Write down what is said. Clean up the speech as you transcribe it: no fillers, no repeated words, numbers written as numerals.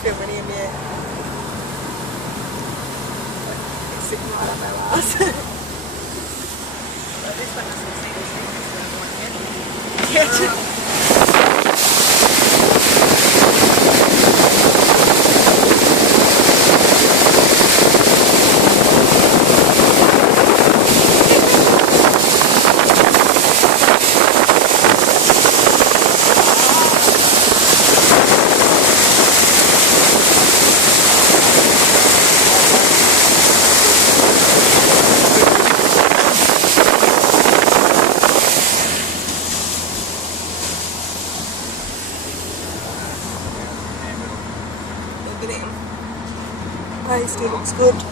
filming him yet. He's sitting right up our ass. But this one doesn't see this one yet. Yeah. Look at him. Oh, he still looks good.